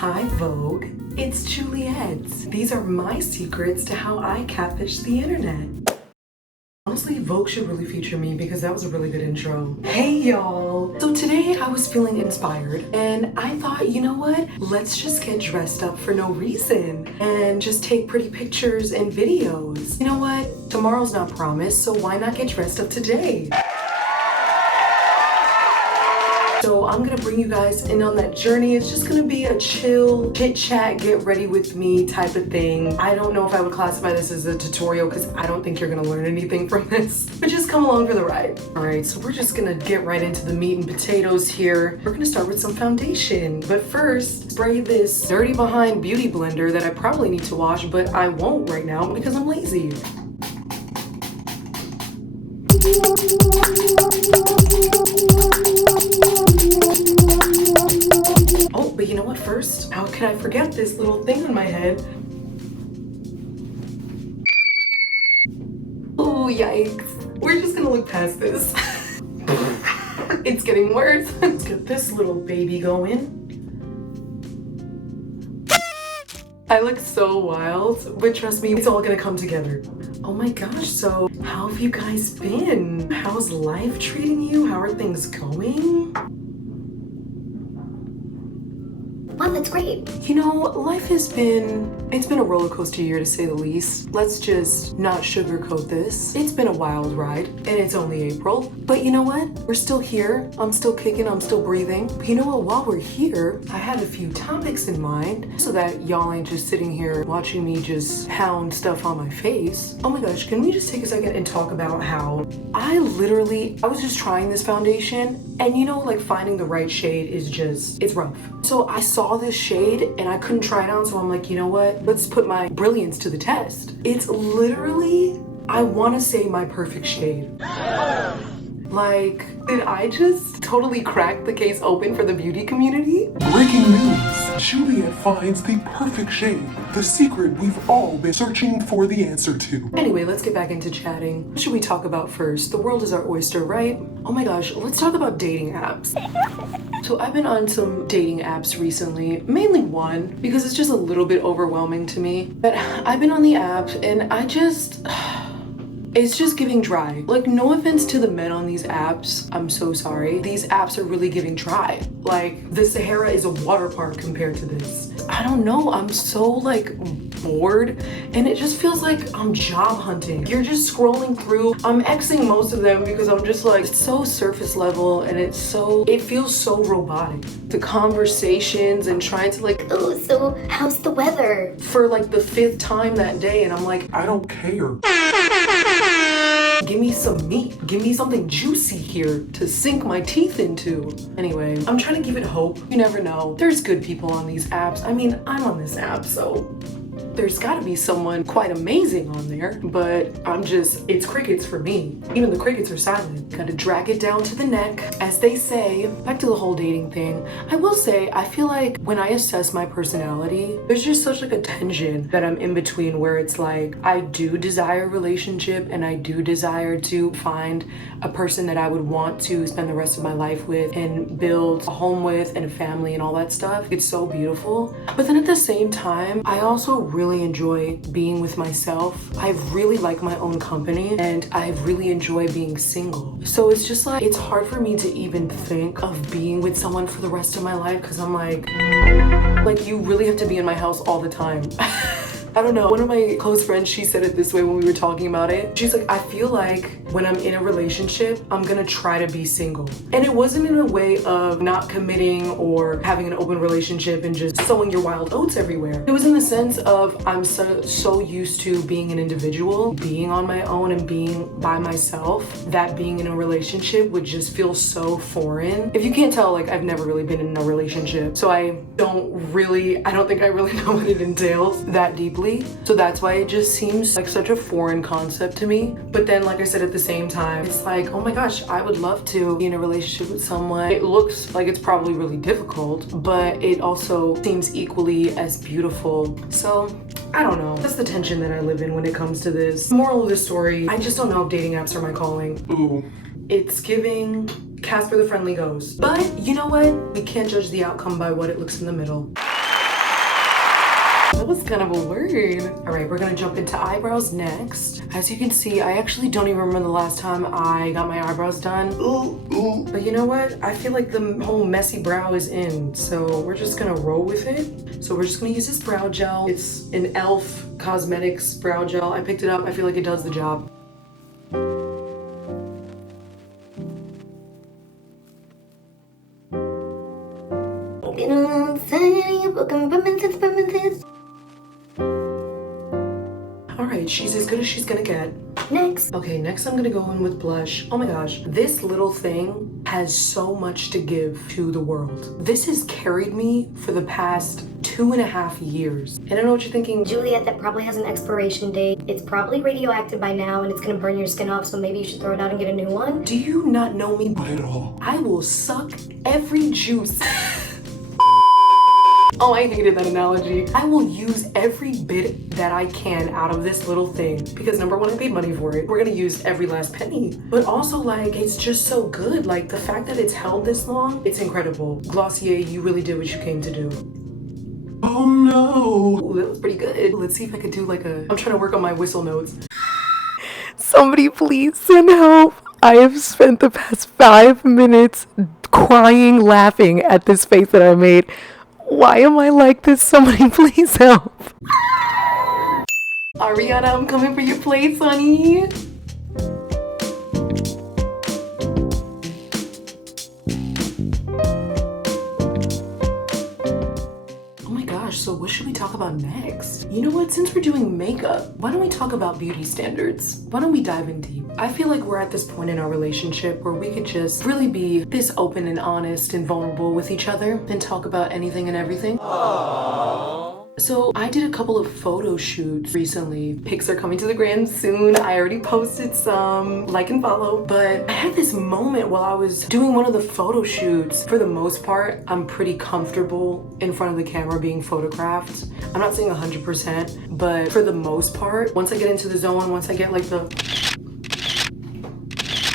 Hi Vogue, it's Juliette. These are my secrets to how I catfish the internet. Honestly, Vogue should really feature me because that was a really good intro. Hey y'all! So today I was feeling inspired and I thought, you know what? Let's just get dressed up for no reason and just take pretty pictures and videos. You know what? Tomorrow's not promised, so why not get dressed up today? So I'm gonna bring you guys in on that journey. It's just gonna be a chill, chit-chat, get ready with me type of thing. I don't know if I would classify this as a tutorial because I don't think you're gonna learn anything from this, but just come along for the ride. All right, so we're just gonna get right into the meat and potatoes here. We're gonna start with some foundation, but first, spray this dirty behind beauty blender that I probably need to wash, but I won't right now because I'm lazy. Oh, but you know what? First, how could I forget this little thing on my head? Oh, yikes. We're just gonna look past this. It's getting worse. Let's get this little baby going. I look so wild, but trust me, it's all gonna come together. Oh my gosh, so how have you guys been? How's life treating you? How are things going? Wow, that's great. You know, life has it's been a roller coaster year to say the least. Let's just not sugarcoat this. It's been a wild ride and it's only April. But you know what? We're still here. I'm still kicking, I'm still breathing. But you know what? While we're here, I have a few topics in mind so that y'all ain't just sitting here watching me just pound stuff on my face. Oh my gosh, can we just take a second and talk about how I was just trying this foundation and you know, like finding the right shade is it's rough. So I saw this shade and I couldn't try it on, so I'm like, you know what? Let's put my brilliance to the test. It's literally, I want to say my perfect shade. Like, did I just totally crack the case open for the beauty community? Breaking news! Juliet finds the perfect shade, the secret we've all been searching for the answer to. Anyway, let's get back into chatting. What should we talk about first? The world is our oyster, right? Oh my gosh, let's talk about dating apps. So I've been on some dating apps recently, mainly one, because it's just a little bit overwhelming to me. But I've been on the app and it's just giving dry. Like, no offense to the men on these apps, I'm so sorry. These apps are really giving dry. Like, the Sahara is a water park compared to this. I don't know, I'm so like bored and it just feels like I'm job hunting. You're just scrolling through. I'm Xing most of them because I'm just like, it's so surface level and it feels so robotic. The conversations and trying to like, Oh, so how's the weather? for like the 5th time that day and I'm like, I don't care. give me some meat. Give me something juicy here to sink my teeth into. Anyway, I'm trying to give it hope. You never know. There's good people on these apps. I mean, I'm on this app, so there's gotta be someone quite amazing on there, but it's crickets for me. Even the crickets are silent. Gotta drag it down to the neck. As they say, back to the whole dating thing, I will say, I feel like when I assess my personality, there's just such like a tension that I'm in between where it's like, I do desire a relationship and I do desire to find a person that I would want to spend the rest of my life with and build a home with and a family and all that stuff. It's so beautiful. But then at the same time, I also really enjoy being with myself. I really like my own company and I really enjoy being single. So it's just like, it's hard for me to even think of being with someone for the rest of my life because I'm like, you really have to be in my house all the time. I don't know. One of my close friends, she said it this way when we were talking about it. She's like, I feel like when I'm in a relationship, I'm gonna try to be single. And it wasn't in a way of not committing or having an open relationship and just sowing your wild oats everywhere. It was in the sense of I'm so used to being an individual, being on my own and being by myself, that being in a relationship would just feel so foreign. If you can't tell, like I've never really been in a relationship. So I don't think I really know what it entails that deeply. So that's why it just seems like such a foreign concept to me. But then, like I said, at the same time, it's like, oh my gosh, I would love to be in a relationship with someone. It looks like it's probably really difficult, but it also seems equally as beautiful. So I don't know. That's the tension that I live in when it comes to this. Moral of the story, I just don't know if dating apps are my calling. Ooh. It's giving Casper the Friendly Ghost. But you know what? We can't judge the outcome by what it looks in the middle. That was kind of a word. All right, we're gonna jump into eyebrows next. As you can see, I actually don't even remember the last time I got my eyebrows done. But you know what? I feel like the whole messy brow is in, so we're just gonna roll with it. So we're just gonna use this brow gel. It's an e.l.f. Cosmetics brow gel. I picked it up. I feel like it does the job. Alright, she's as good as she's gonna get. Next. Okay, next I'm gonna go in with blush. Oh my gosh, this little thing has so much to give to the world. This has carried me for the past 2.5 years. And I know what you're thinking. Juliet, that probably has an expiration date. It's probably radioactive by now and it's gonna burn your skin off, so maybe you should throw it out and get a new one. Do you not know me? Not at all. I will suck every juice. Oh, I hated that analogy. I will use every bit that I can out of this little thing because number one, I paid money for it. We're gonna use every last penny. But also, like, it's just so good. Like, the fact that it's held this long, it's incredible. Glossier, you really did what you came to do. Oh no. Ooh, that was pretty good. Let's see if I could do like I'm trying to work on my whistle notes. Somebody please send help. I have spent the past 5 minutes crying, laughing at this face that I made. Why am I like this? Somebody please help. Ariana, I'm coming for your plates, honey. So what should we talk about next? You know what, since we're doing makeup, why don't we talk about beauty standards? Why don't we dive in deep? I feel like we're at this point in our relationship where we could just really be this open and honest and vulnerable with each other and talk about anything and everything. Aww. So I did a couple of photo shoots recently. Pics are coming to the gram soon. I already posted some, like and follow. But I had this moment while I was doing one of the photo shoots. For the most part, I'm pretty comfortable in front of the camera being photographed. I'm not saying 100%, but for the most part, once I get into the zone, once I get like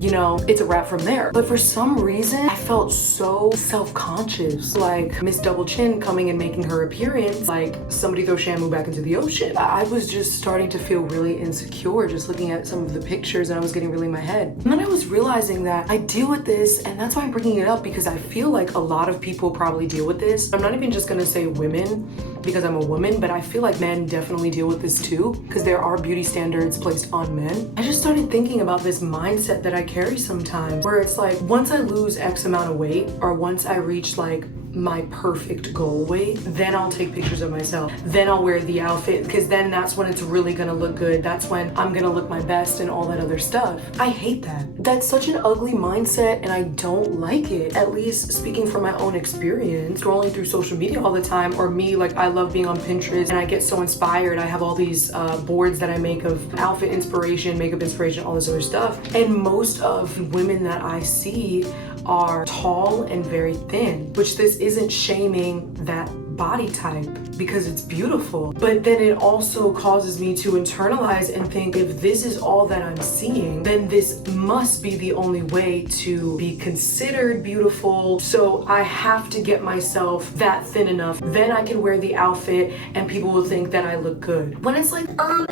you know, it's a wrap from there. But for some reason, I felt so self-conscious, like Miss Double Chin coming and making her appearance, like somebody throw Shamu back into the ocean. I was just starting to feel really insecure just looking at some of the pictures, and I was getting really in my head. And then I was realizing that I deal with this, and that's why I'm bringing it up, because I feel like a lot of people probably deal with this. I'm not even just gonna say women, because I'm a woman, but I feel like men definitely deal with this too, because there are beauty standards placed on men. I just started thinking about this mindset that I carry sometimes, where it's like, once I lose X amount of weight, or once I reach like my perfect goal weight, then I'll take pictures of myself. Then I'll wear the outfit, because then that's when it's really gonna look good. That's when I'm gonna look my best and all that other stuff. I hate that. That's such an ugly mindset, and I don't like it. At least speaking from my own experience, scrolling through social media all the time, or me, like, I love being on Pinterest and I get so inspired. I have all these boards that I make of outfit inspiration, makeup inspiration, all this other stuff. And most of women that I see are tall and very thin, which this isn't shaming that body type because it's beautiful, but then it also causes me to internalize and think, if this is all that I'm seeing, then this must be the only way to be considered beautiful. So I have to get myself that thin enough, then I can wear the outfit and people will think that I look good. When it's like,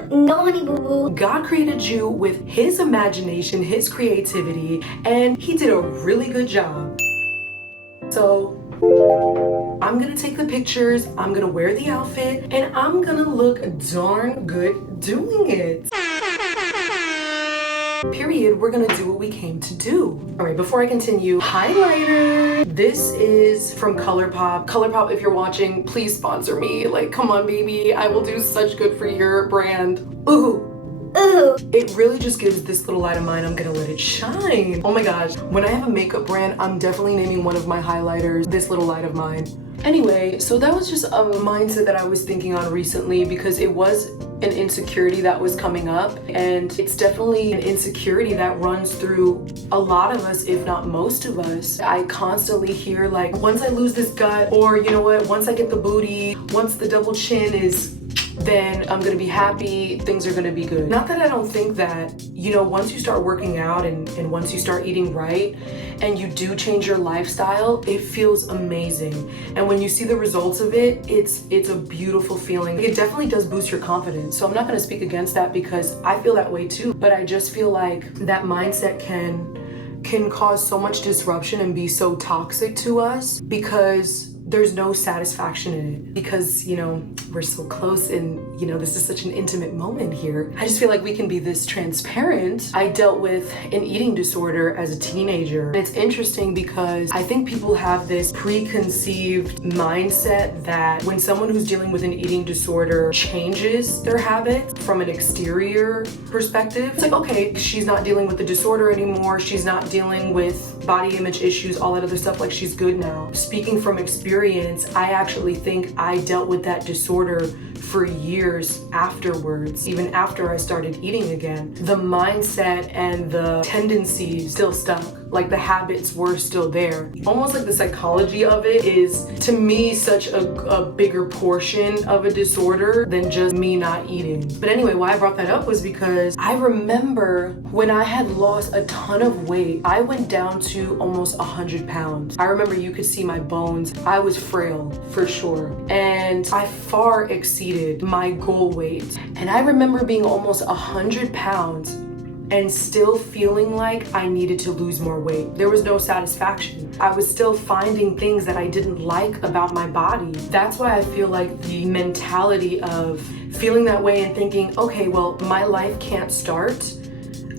no honey boo boo. God created you with his imagination, his creativity, and he did a really good job. So I'm gonna take the pictures, I'm gonna wear the outfit, and I'm gonna look darn good doing it. Period. We're gonna do what we came to do. All right, before I continue, highlighter. This is from ColourPop. ColourPop, if you're watching, please sponsor me. Like, come on, baby. I will do such good for your brand. Ooh. Ooh. It really just gives this little light of mine. I'm gonna let it shine. Oh my gosh. When I have a makeup brand, I'm definitely naming one of my highlighters this little light of mine. Anyway, so that was just a mindset that I was thinking on recently, because it was an insecurity that was coming up, and it's definitely an insecurity that runs through a lot of us, if not most of us. I constantly hear like, once I lose this gut, or you know what, once I get the booty, once the double chin is then I'm gonna be happy, things are gonna be good. Not that I don't think that, you know, once you start working out and once you start eating right and you do change your lifestyle, it feels amazing. And when you see the results of it, it's a beautiful feeling. It definitely does boost your confidence. So I'm not gonna speak against that because I feel that way too. But I just feel like that mindset can cause so much disruption and be so toxic to us because there's no satisfaction in it, because, you know, we're so close and, you know, this is such an intimate moment here. I just feel like we can be this transparent. I dealt with an eating disorder as a teenager. And it's interesting because I think people have this preconceived mindset that when someone who's dealing with an eating disorder changes their habits from an exterior perspective, it's like, okay, she's not dealing with the disorder anymore. She's not dealing with body image issues, all that other stuff, like she's good now. Speaking from experience, I actually think I dealt with that disorder for years afterwards, even after I started eating again. The mindset and the tendencies still stuck, like the habits were still there. Almost like the psychology of it is, to me, such a bigger portion of a disorder than just me not eating. But anyway, why I brought that up was because I remember when I had lost a ton of weight, I went down to almost 100 pounds. I remember you could see my bones. I was frail for sure. And I far exceeded my goal weight. And I remember being almost 100 pounds and still feeling like I needed to lose more weight. There was no satisfaction. I was still finding things that I didn't like about my body. That's why I feel like the mentality of feeling that way and thinking, okay, well, my life can't start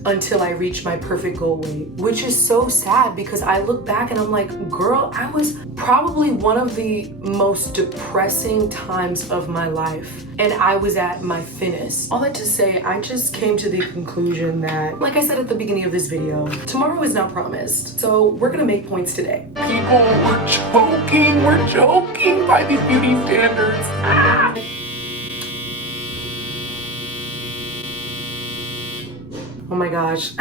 until I reach my perfect goal weight, which is so sad because I look back and I'm like, girl, I was probably one of the most depressing times of my life, and I was at my thinnest. All that to say, I just came to the conclusion that, like I said at the beginning of this video, tomorrow is not promised. So we're gonna make points today. People, we're joking by these beauty standards. Ah! Oh my gosh.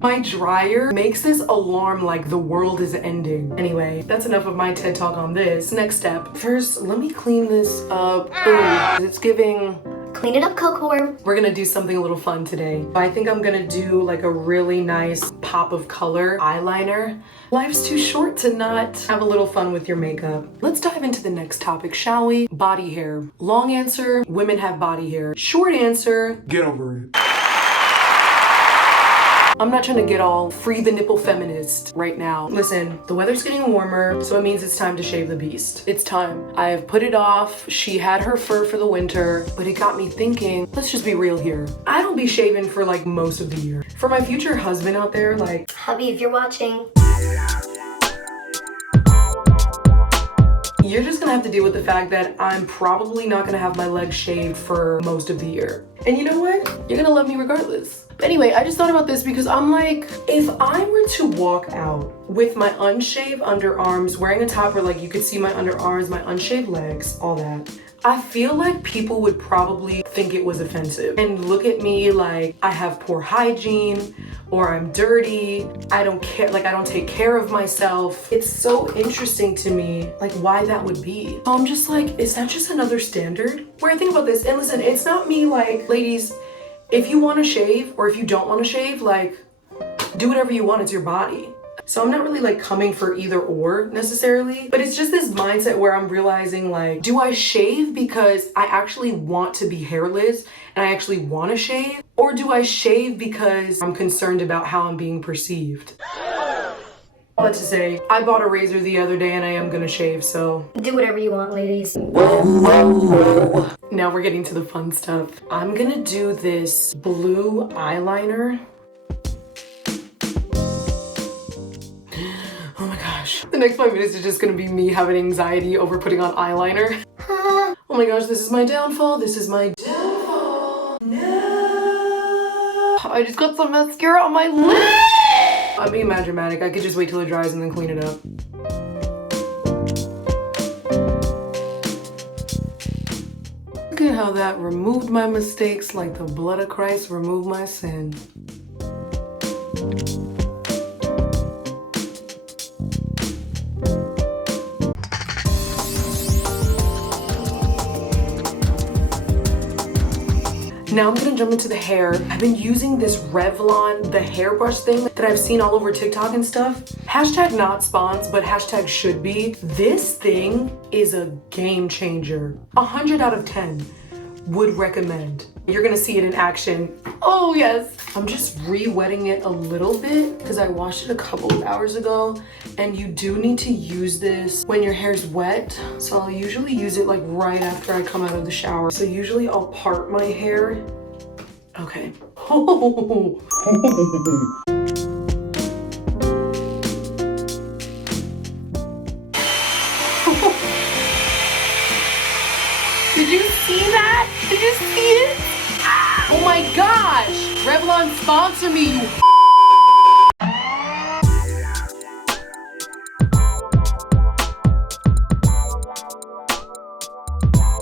My dryer makes this alarm like the world is ending. Anyway, that's enough of my TED Talk on this. Next step. First, let me clean this up. Ooh, it's giving... Clean it up, Coco Worm. We're gonna do something a little fun today. I think I'm gonna do like a really nice pop of color eyeliner. Life's too short to not have a little fun with your makeup. Let's dive into the next topic, shall we? Body hair. Long answer, women have body hair. Short answer, Get over it. I'm not trying to get all free the nipple feminist right now. Listen, the weather's getting warmer, so it means it's time to shave the beast. It's time. I have put it off. She had her fur for the winter, but it got me thinking, let's just be real here. I don't be shaving for like most of the year. For my future husband out there, like, Hubby, if you're watching. you're just gonna have to deal with the fact that I'm probably not gonna have my legs shaved for most of the year. And you know what? You're gonna love me regardless. But anyway, I just thought about this because I'm like, if I were to walk out with my unshaved underarms, wearing a top where like you could see my underarms, my unshaved legs, all that, I feel like people would probably think it was offensive and look at me like I have poor hygiene or I'm dirty. I don't care, like I don't take care of myself. It's so interesting to me, like why that would be. So I'm just like, is that just another standard? Where I think about this, and listen, it's not me like, ladies, if you want to shave or if you don't want to shave, like do whatever you want, it's your body. So I'm not really like coming for either or necessarily, but it's just this mindset where I'm realizing like, do I shave because I actually want to be hairless and I actually want to shave? Or do I shave because I'm concerned about how I'm being perceived? All that to say, I bought a razor the other day and I am gonna shave, so. Do whatever you want, ladies. Now we're getting to the fun stuff. I'm gonna do this blue eyeliner. Oh my gosh. The next 5 minutes is just gonna be me having anxiety over putting on eyeliner. Oh my gosh, this is my downfall. This is my downfall. No. I just got some mascara on my lip. I'm being mad dramatic. I could just wait till it dries and then clean it up. Look at how that removed my mistakes like the blood of Christ removed my sin. Now I'm gonna jump into the hair. I've been using this Revlon, the hairbrush thing that I've seen all over TikTok and stuff. Hashtag not spons, but hashtag should be. This thing is a game changer. 100 out of 10. Would recommend. You're gonna see it in action. Oh yes. I'm just re-wetting it a little bit because I washed it a couple of hours ago, and you do need to use this when your hair's wet. So I'll usually use it like right after I come out of the shower. So usually I'll part my hair. Okay. Did you see that? Did you see it? Ah! Oh my gosh! Revlon sponsor me, you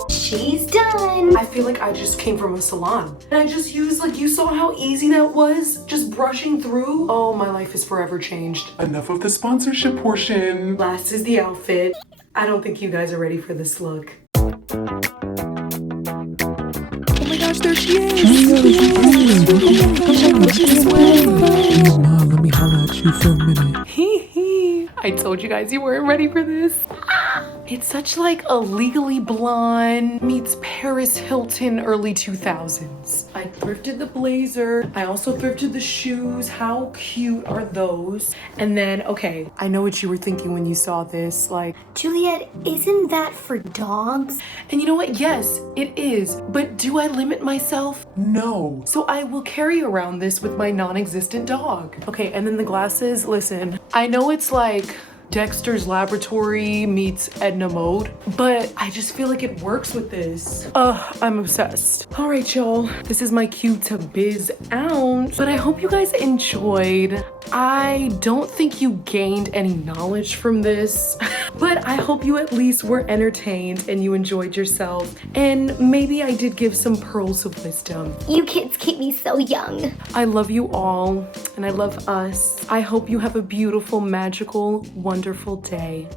She's done. I feel like I just came from a salon. And I just used, like, you saw how easy that was? Just brushing through? Oh, my life is forever changed. Enough of the sponsorship portion. Last is the outfit. I don't think you guys are ready for this look. Oh my gosh, there she is! Mom, let me holler at you for a minute. I told you guys you weren't ready for this. It's such like a Legally Blonde meets Paris Hilton early 2000s. I thrifted the blazer. I also thrifted the shoes. How cute are those? And then, okay, I know what you were thinking when you saw this. Like, Juliet, isn't that for dogs? and you know what? Yes, it is. But do I limit myself? No. So I will carry around this with my non-existent dog. Okay, and then the glasses, listen, I know it's like Dexter's Laboratory meets Edna Mode, but I just feel like it works with this. I'm obsessed. All right, y'all, this is my cue to biz out, but I hope you guys enjoyed. I don't think you gained any knowledge from this, but I hope you at least were entertained and you enjoyed yourself, and maybe I did give some pearls of wisdom. You kids keep me so young. I love you all, and I love us. I hope you have a beautiful, magical, wonderful day.